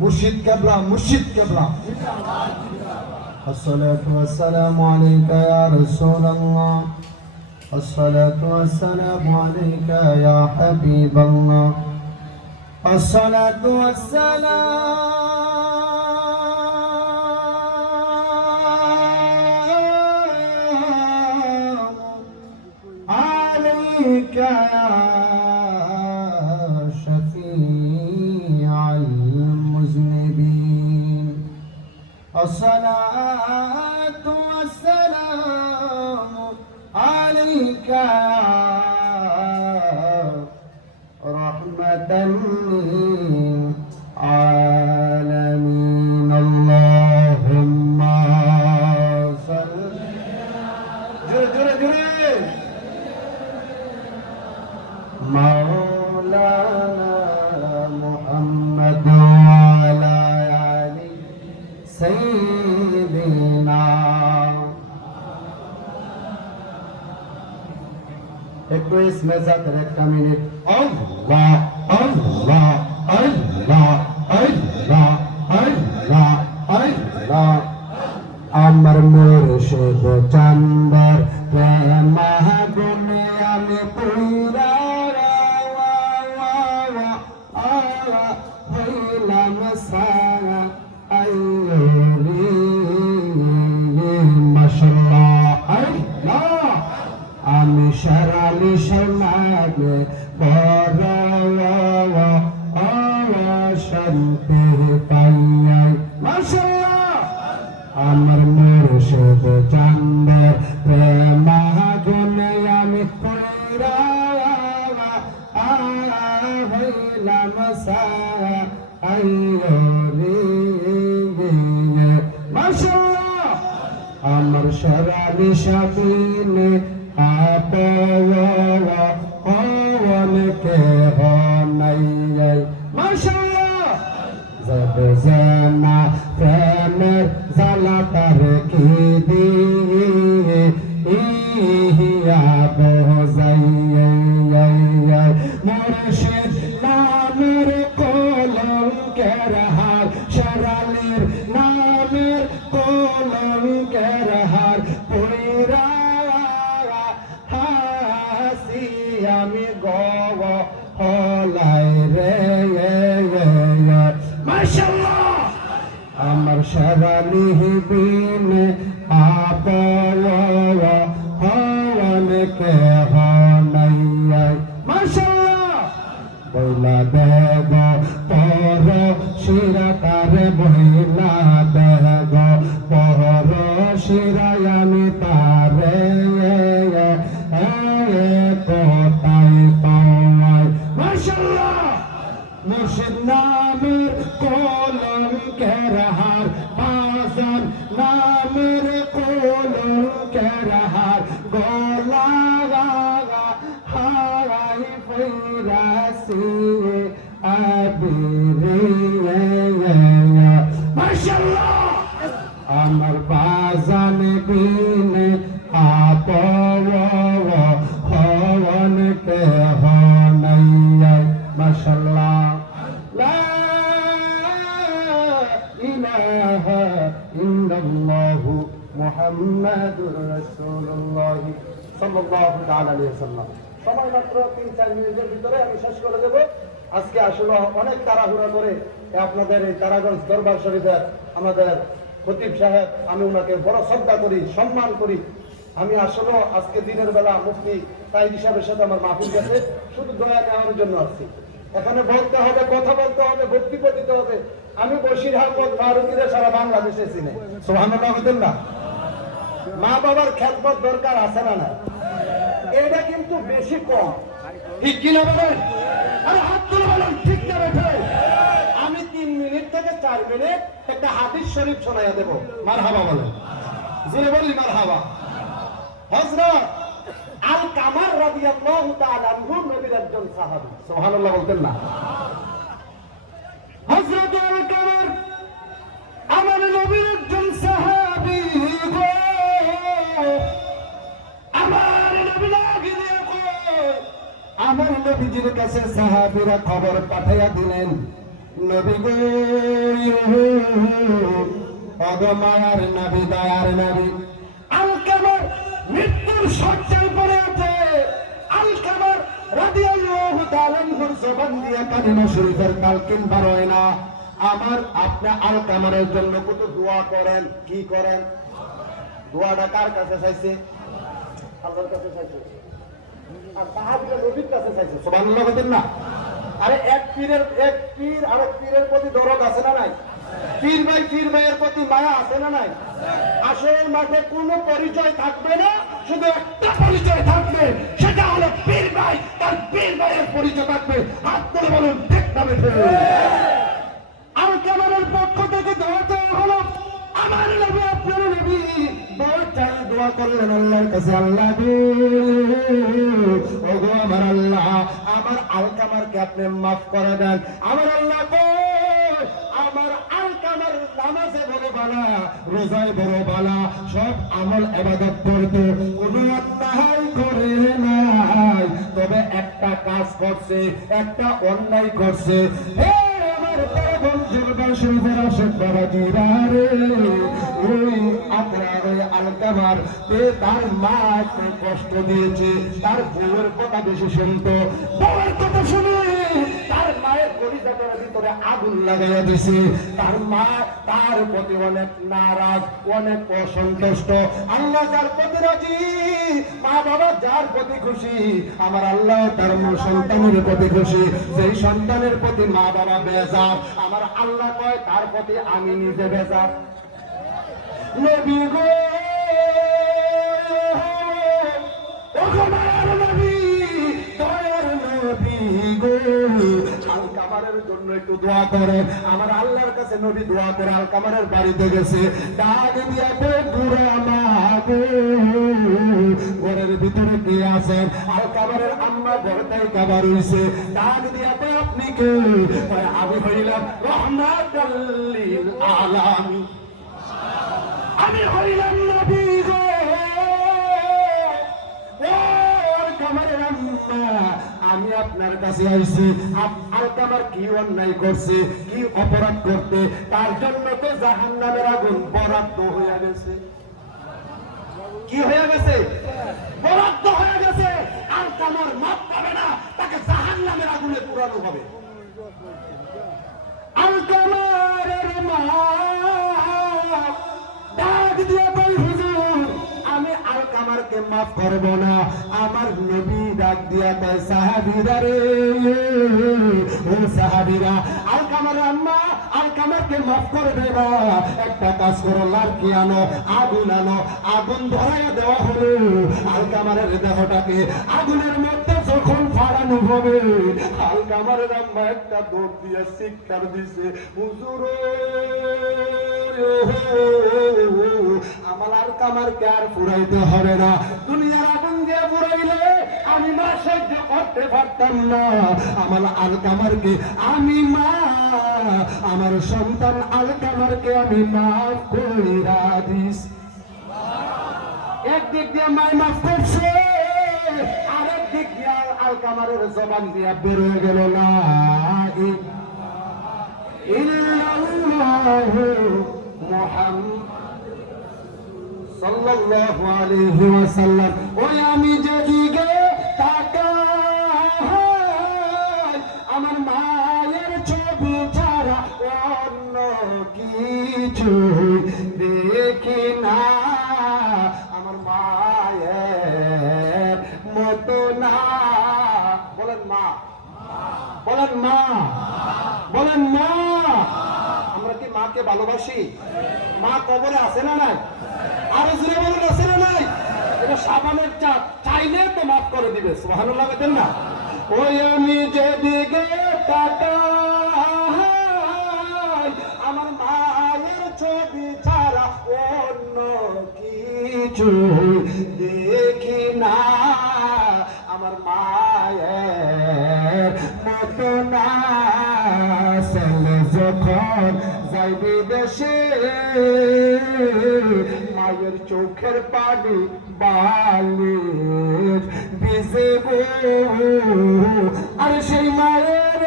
মুর্শিদ কেবলা, মুর্শিদ কেবলা। আসসালাতু ওয়াসসালামু আলাইকা ইয়া রাসূলুল্লাহ, আসসালাতু ওয়াসসালামু আলাইকা ইয়া হাবিবাল্লাহ, আসসালাতু ওয়াসসালামু আলাইকা ইয়া শাফিআল মুজনিবিন, আসসালাতু ওয়াসসালামু আলাইকা রাহমাতাল লিল আলামিন। আল্লাহুম্মা সাল্লি, জোরে জোরে জোরে, মাওলানা মুহাম্মদ ওয়া আলা আলি সাইয়্যিদিনা। একটু ইসমে জাতের একটা মিনিট। আল্লাহ আল্লাহ আল্লাহ আল্লাহ আল্লাহ আল্লাহ। আমার মুর্শিদ চান্দের প্রেম গুণে আমি পুরা হইলাম সারা আইরি মাশাআল্লাহ আল্লাহ। আমি সারালি সমাগে বড় শান্তি পাইয়াই মাশাআল্লাহ। আমার মুর্শিদ চান্দের প্রেম গুণে আমি পুরা হইলাম সারা আইরি মাশাআল্লাহ। আমার সারালি সাবিনে কে নাই মাশাআল্লাহ। জব জানা প্রেমের জ্বালা তার কি দিয়ে ইহিয়া বজাই মুর্শিদ নামের কলঙ্কের হার, সারালির নামের কলঙ্কের হার পুরা হাসি আমি গব হলাই রে মাশাআল্লাহ। আমার সারালি বিনে হওয়ান কে নাই মাশাআল্লাহ। বইলা দেব পর শিরা তারে, বইলা দেব পর শিরায় আমি তারে কোথায় পাওয়াই মাশাআল্লাহ। মুর্শিদ নামের কলঙ্কের হার, বাজান নামের কলঙ্কের হার, গলা হারাই ফিরাসি আবিরে মাশাআল্লাহ। আমার বাজান বিনে হওয়ান কে নাই মাশাআল্লাহ। লা ইলাহা ইল্লাল্লাহু মুহাম্মাদুর রাসূলুল্লাহ সাল্লাল্লাহু তাআলা আলাইহি ওয়াসাল্লাম। সময় মাত্র 3-4 মিনিটের ভিতরে আমি শেষ করে দেব। আজকে আসলে অনেক তাড়াহুড়া করে আপনাদের এই তারাগঞ্জ দরবার শরীফের আমাদের খতিব সাহেব, আমি ওনাকে বড় শ্রদ্ধা করি, সম্মান করি। আমি আসলে আজকে দিনের বেলা মুফতি সাইদ সাহেবের সাথে আমার মাহফিল গেছে, শুধু দয়া নেওয়ার জন্য আসছি। এখানে বলতে হবে, কথা বলতে হবে, বক্তব্য দিতে হবে। আমি বশির আহমদ ফারুকীদের সারা বাংলাদেশে চিনি। সুবহানাল্লাহ বলেন না? মা বাবার খেদমত দরকার আছে না না? এটা কিন্তু বেশি কম, ঠিক কিনা বলেন? আরে হাত তুলে বলেন ঠিক না বেঠে? আমি 3 মিনিট থেকে 4 মিনিট একটা হাদিস শরীফ শোনাইয়া দেব। মারহাবা বলেন, জোরে বলি মারহাবা। হযরত আল কামার রাদিয়াল্লাহু তাআলা আনহু নবীর একজন সাহাবী। সুবহানাল্লাহ বলতেন না? হযরত আল কামার আমার নবীর একজন সাহাবী গো। আমার নবী লাগি দিয়ে কই, আমার নবীজির কাছে সাহাবীরা খবর পাঠাইয়া দিলেন, নবী গো অগমায়ার নবী দয়ার নবী আলকামার মৃত্যুর শয্যায় পড়ে আছে। আলকামার রাদিয়াল্লাহু তাআলা আনহুর জবান দিয়ে কালিমা শরীফের তালকিন বার হয় না। আমার আপনি আলকামারের জন্য কত দোয়া করেন, কি করেন? দোয়াটা কার কাছে চাইছে? আল্লাহর কাছে চাইছে। আর সাহাবীরা নবীর কাছে চাইছে। সুবহানাল্লাহ বলেন না? আরে এক পীর আরেক পীরের প্রতি দরদ আছে না নাই? পীর ভাইয়ের প্রতি মায়া আছে না নাই? আসল মাঠে কোনো পরিচয় থাকবে না, শুধু একটা পরিচয় থাকবে, সেটা হলো পীর ভাই। তার পীর ভাইয়ের পরিচয় থাকবে। হাত তুলে বলুন ঠিক না বেঠিক? আলকামারের পক্ষ থেকে দোয়া চাওয়া হলো, আমার নবী আপনার নবী দোয়া করলেন আল্লাহর কাছে, আল্লাহ ওগো আমার আল্লাহ, আমার আলকামারকে আপনি মাফ করে দেন। আমার আল্লাহ গো, আমার আলকামার নামাজে বড় বালা, রোজায় বড় বালা, সব আমল ইবাদত করতে কোনো অন্যায় করে নাই, তবে একটা কাজ করছে, একটা অন্যায় করছে। হে আমার বন্ধুর শরীফের আশেক বাবা জিরারে, ওই আপনার ওই আলকামার তার মা কষ্ট দিয়েছে, তার বউয়ের কথা বেশি শুনতো, বউয়ের কথা শুনে তার মায়ের পরিচয়ের ভিতরে আগুন লাগাইয়া দিছে। তার মা তার প্রতি অনেক নারাজ, অনেক অসন্তুষ্ট। আল্লাহ যার প্রতি রাজি, মা বাবা যার প্রতি খুশি, আমার আল্লাহ তার সন্তানের প্রতি খুশি। যেই সন্তানের প্রতি মা বাবা বেজার, আমার আল্লাহ কয় তার প্রতি আমি নিজে বেজার। নবী গো আলকামারের জন্য একটু দোয়া করে। আমার আল্লাহর কাছে নবী দোয়া করে আলকামারের বাড়িতে গেছে, ডাক দিয়া ঘুরে আমার ঘরের ভিতরে কে আছেন? আলকামারের আম্মা ঘর থেকে খাবার হইছে। ডাক দিয়া আপনি কে? আমি হইলাম রহমাতুল লিল আলামিন, আমি হইলাম নবী গো। আলকামারের আম্মা, আমি আপনার কাছে আইছি, আলকামার কি অন্যায় করছে, কি অপরাধ করতে, তার জন্য তো জাহান্নামের আগুন বরাদ্দ হয়ে গেছে। কি হয়ে গেছে? বরাদ্দ হয়ে গেছে। আলকামার মাপ পাবে না, তাকে জাহান্নামের আগুনে পুরানো হবে। আলকামারের মা ডাক দিয়ে বল, হুজুর আমি আলকামারকে মাফ করব না। আমার নবী ডাক দিয়া কয়, সাহাবীরা রে, ও সাহাবীরা, আলকামার আম্মা আলকামারকে মাফ করবে না, একটা কাজ করো, লাঠি আনো, আগুন আনো, আগুন ধরাইয়া দেওয়া হলো। আলকামারের দেহটাকে আগুনের মধ্যে যখন ফাড়ানো হবে, আলকামারের আম্মা একটা দৌড় দিয়ে চিৎকার দিছে, হুজুর আমার আলকামারকে আর পুরাইতে হবে না। দুনিয়ার আগুন দিয়ে পুরাইলে আমি মা সহ্য করতে পারতাম না। আমার আলকামারকে আমি মা, আমার সন্তান আলকামারকে আমি মাফ কইরা দিস। একদিক দিয়ে মাই মাফ করছে, আরেক দিক দিয়ে আলকামারের জবান দিয়া বের হয়ে গেল, না ইল্লাল্লাহু মুহাম্মাদ সাল্লাল্লাহু আলাইহি ওয়াসাল্লাম। ওই আমি যেদিকে তাকাই, আমার মায়ের ছবি ছাড়া অন্য কিছু দেখি না, আমার মায়ের মতো না। বলেন মা, বলেন মা, বলেন মা। আমরা কি মাকে ভালোবাসি? মা কবরে আছে না নাই? আরো জোরে বলেন, আছে না নাই? এটা সাবানের চাপ, চাইলে তো মাফ করে দিবে। সুবহানাল্লাহ বলেন না? ওই আমি যেদিকে তাকাই, আমার মায়ের ছবি ছাড়া অন্য কিছু দেখি না, আমার মায়ের মতো না। যখন যাই বিদেশে, মায়ের চোখের পানি বালির ভিজে গো, আর সেই মায়ের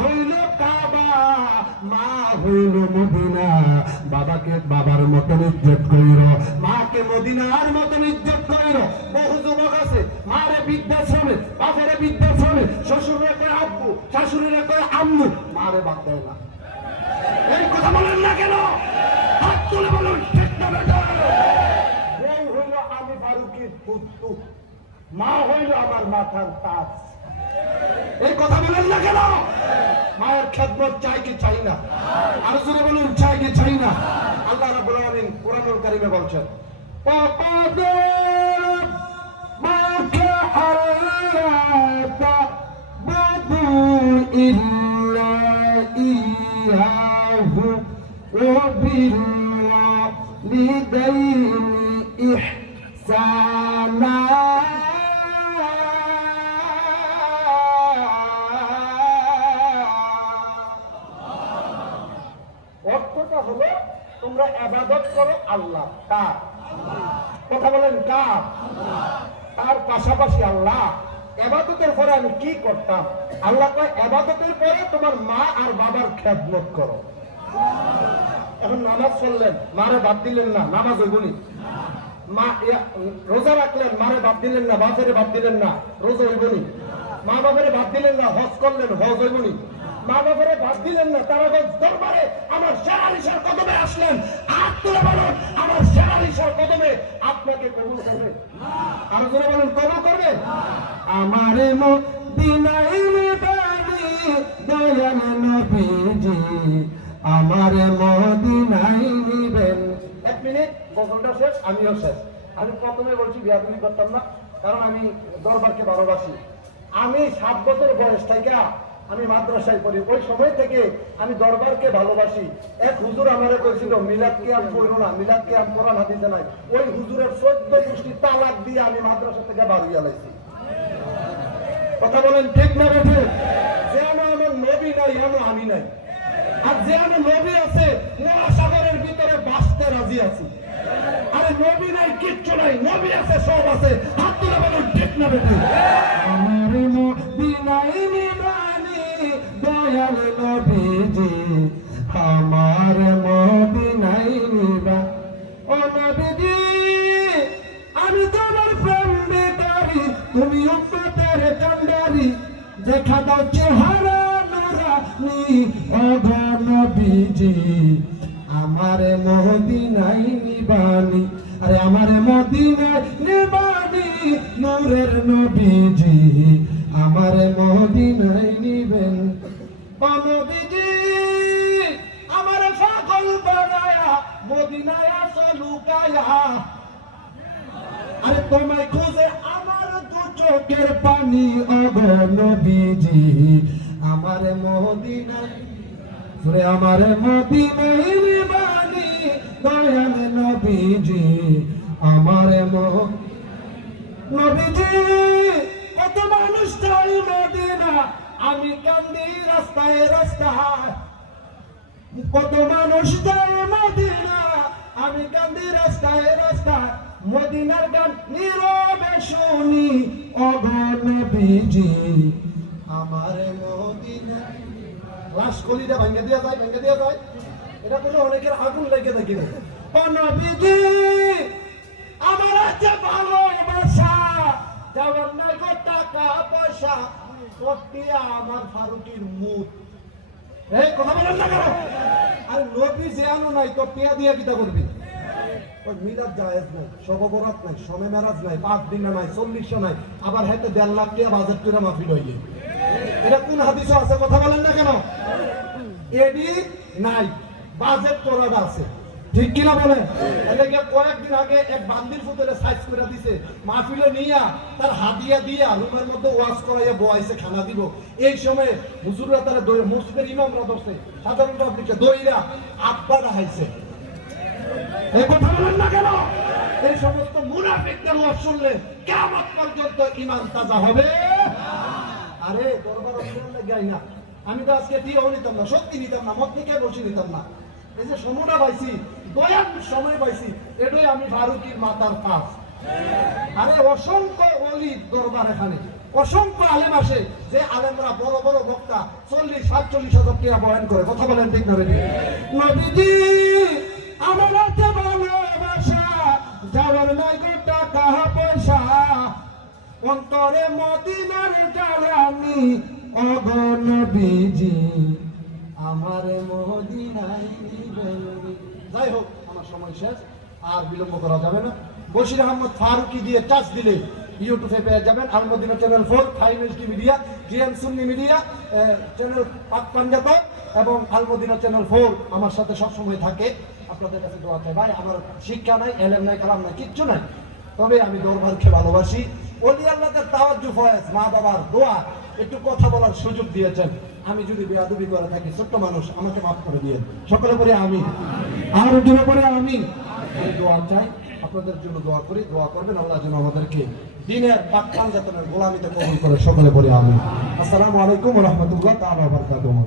হইল কাবা, মা হইল মদিনা। বাবাকে বাবার মতন ইজ্জত কইর, মাকে মদিনার মতন ইজ্জত কইর। বহু যুবক আছে মারে বৃদ্ধাশ্রমে, বাপেরে বৃদ্ধাশ্রমে, শ্বশুরে কয় আব্বু, শাশুড়িরে কয় আম্মু, মারে বাদ দেয় না। এই কথা বলেন না কেন? হাত তুলে বলুন ঠিক না বেটা? এই হইল আমি ফারুকের পুত্র, মা হইল আমার মাথার তাজ। এই কথা বলেন না কেন? মায়ের খেদমত চাই কি চাই না? আর জোরে বলুন চাই কি চাই না? আল্লাহ রাব্বুল আলামিন কুরআনুল কারীমে বলছেন, ওয়াকাদের মাকা আল্লা তা'বুদু ইল্লা ইয়াহু ওয়া বিল ওয়ালিদাইনি ইহসানা। অর্থটা হলো তোমরা ইবাদত করো আল্লাহ। কার? কথা বলেন কার? তার পাশাপাশি আল্লাহ। ইবাদতের পরে আমি কি করতাম? আল্লাহ কয় ইবাদতের পরে তোমার মা আর বাবার খেদমত করো। এখন নামাজ পড়লেন, মারে বাদ দিলেন না, নামাজ হইবনি। মা রোজা রাখলেন, মারে বাদ দিলেন না, বাপেরে বাদ দিলেন না, রোজা হইবনি। মা বাবারে বাদ দিলেন না, হজ করলেন, হজ হইবনি। মা বাবারে বাদ দিলেন না, তারাগঞ্জ দরবারে আমার শের আলীর কদমে আসলেন, হাত তুলে বলুন আমার শের আলীর কদমে আপনাকে কবুল করবে? আর জোরে বলুন কবুল করবে? আমারে মদিনায় নিবানি দয়াল নবীজি, আমারে মদিনায় নিবেন। এক মিনিট, গজলটা শেষ, আমিও শেষ। আমি প্রথমে বলছি বিয়াদুনি করতাম না, কারণ আমি দরবারকে ভালোবাসি। আমি 7 বছর বয়স থেকে আমি মাদ্রাসায় পড়ি, ওই সময় থেকে আমি দরবারকে ভালোবাসি। এক হুজুর আমারে কইছিল মিলাদ কিয়াম পড়ো না, মিলাদ কিয়াম কোরআন হাদিসে নাই। ওই হুজুরের 14 গোষ্ঠী তালাক দিয়ে আমি মাদ্রাসা থেকে বাড়িয়ে লাইছি। কথা বলেন ঠিক না বেঠে? যে আমার নবী নাই এমন আমি নাই, আর যে আমার নবী আছে মহাসাগরের ভিতরে বাঁচতে রাজি আছি। আরে নবী নাই কিচ্ছু নাই, নবী আছে সব আছে। হাত তুলে বলুন ঠিক না বেঠে? আমার মদিনায় নিবানি দয়াল নবীজি, আমার মদিনায় নিবা। ও নবীজি আমি তোমার প্রেম বেকারি, তুমি উম্মতের কান্ডারি, দেখা দাও চেহারা নুরানি। ও নবীজি আমার মদিনায় নিবানি, আরে আমার মদিনায় নিবানি, নূরের নবীজি আমার মদিনায় নিবেন। ও নবীজি আমার পাগল বানায়া মদিনায় আসো লুকায়া, আরে তোমায় খুঁজে আমার 2 চোখের পানি। ও নবীজি আমার মদিনায়, সুরে আমার মদিনায় নিবানি দয়াল নবীজি আমার নবীজি। কত মানুষ চাই মদিনা, আমি কান্দি রাস্তায় রাস্তায়। কত মানুষ চাই মদিনা, আমি কান্দি রাস্তায় রাস্তায়। মদিনার গান নীরবে শুনি। ও নবীজি আমার মদিনা। লাশ কলিটা ভেঙে দেওয়া যায়, ভেঙে দেওয়া যায়। এটা কোনো অনেকের আগুন লেগে দেখি না। ও নবীজি আমার আছে ভালোবাসা, যাওয়ার নাই গো টাকা পয়সা, সত্যিয়া আমার ফারুকের মুখ। এই কথা বলেন না কেন? আর নবী যে আনো নাই তো পেয়া দিয়া কিতা করবি? ওই মিলাদ জায়েজ নাই, শবে বরাত নাই, শবে মেরাজ নাই, 5 দিন নাই, 40 নাই, আবার হয়তো 1.5 লাখ টাকা বাজেট করে মাহফিল হইলে। এটা কোন হাদিসে আছে? কথা বলেন না কেন? এডি নাই, বাজেট করাটা আছে, ঠিক কিনা বলেন? এলাকা কয়েকদিন আগে এক বান্দির ফুতরে সাইজ করে দিছে, মাহফিলে নিয়া তার হাদিয়া দিয়া রুমের মধ্যে ওয়াজ করাইয়া বয়াইছে, খানা দিব। এই সময় হুজুররা তারা মসজিদের ইমামরা ধরছে, সাধারণ পাবলিককে দইরা আব্বারা হাইছে। এই কথা বলেন না কেন? এই সমস্ত মুনাফিকদের ওয়াজ শুনলে কিয়ামত পর্যন্ত ঈমান তাজা হবে। আরে দরবার অসুবিধা গাই না, আমি তো আজকে দিয়েও নিতাম না, সত্যি নিতাম না, মত নিকে বসে নিতাম না। এই যে সময়টা পাইছি, দয়ার সময় পাইছি, এটাই আমি ফারুকির মাতার কাজ। আরে অসংখ্য অলি দরবার এখানে, অসংখ্য আলেম আসে, যে আলেমরা বড় বড় বক্তা 40-47 টাকা বয়ান করে। কথা বলেন ঠিক না বেঠিক? নবীজি আমার হাতে ভালোবাসা, যাওয়ার নাই গো টাকা পয়সা, অন্তরে মদিনার জ্বালানি, ওগো নবীজি আমার মদিনায় নিবেন। যাই হোক, আমার সময় শেষ, আর বিলম্ব করা যাবে না। বশির আহমদ ফারুকি দিয়ে টাচ দিলে ইউটিউবে পেয়ে যাবেন আলমদিনা চ্যানেল 4, 5 HD মিডিয়া, জিএম সুন্নি মিডিয়া চ্যানেল পাক পাঞ্জাব এবং আলমদিনা চ্যানেল 4 আমার সাথে সবসময় থাকে। আপনাদের কাছে দোয়া চাই ভাই, আমার শিক্ষা নাই, এলেম নাই, কালাম নাই, কিচ্ছু নাই, তবে আমি দরবারকে ভালোবাসি। ওলি আল্লাহদের তাওয়াজ্জুহ ফয়েজ, মা বাবার দোয়া, একটু কথা বলার সুযোগ দিয়েছেন। আমি যদি বেয়াদবি করে থাকি, ছোট্ট মানুষ, আমাকে মাফ করে দিয়েন। সকলে পরে আমি, আর জোরে পরে আমি দোয়া চাই, আপনাদের জন্য দোয়া করি, দোয়া করবেন আল্লাহ যেন আমাদেরকে দ্বীনের পাক পাঞ্জাতনের গোলামিতে কবুল করে। সকলে পরে আমি। আসসালামু আলাইকুম ওয়া রাহমাতুল্লাহি ওয়া বারাকাতুহু।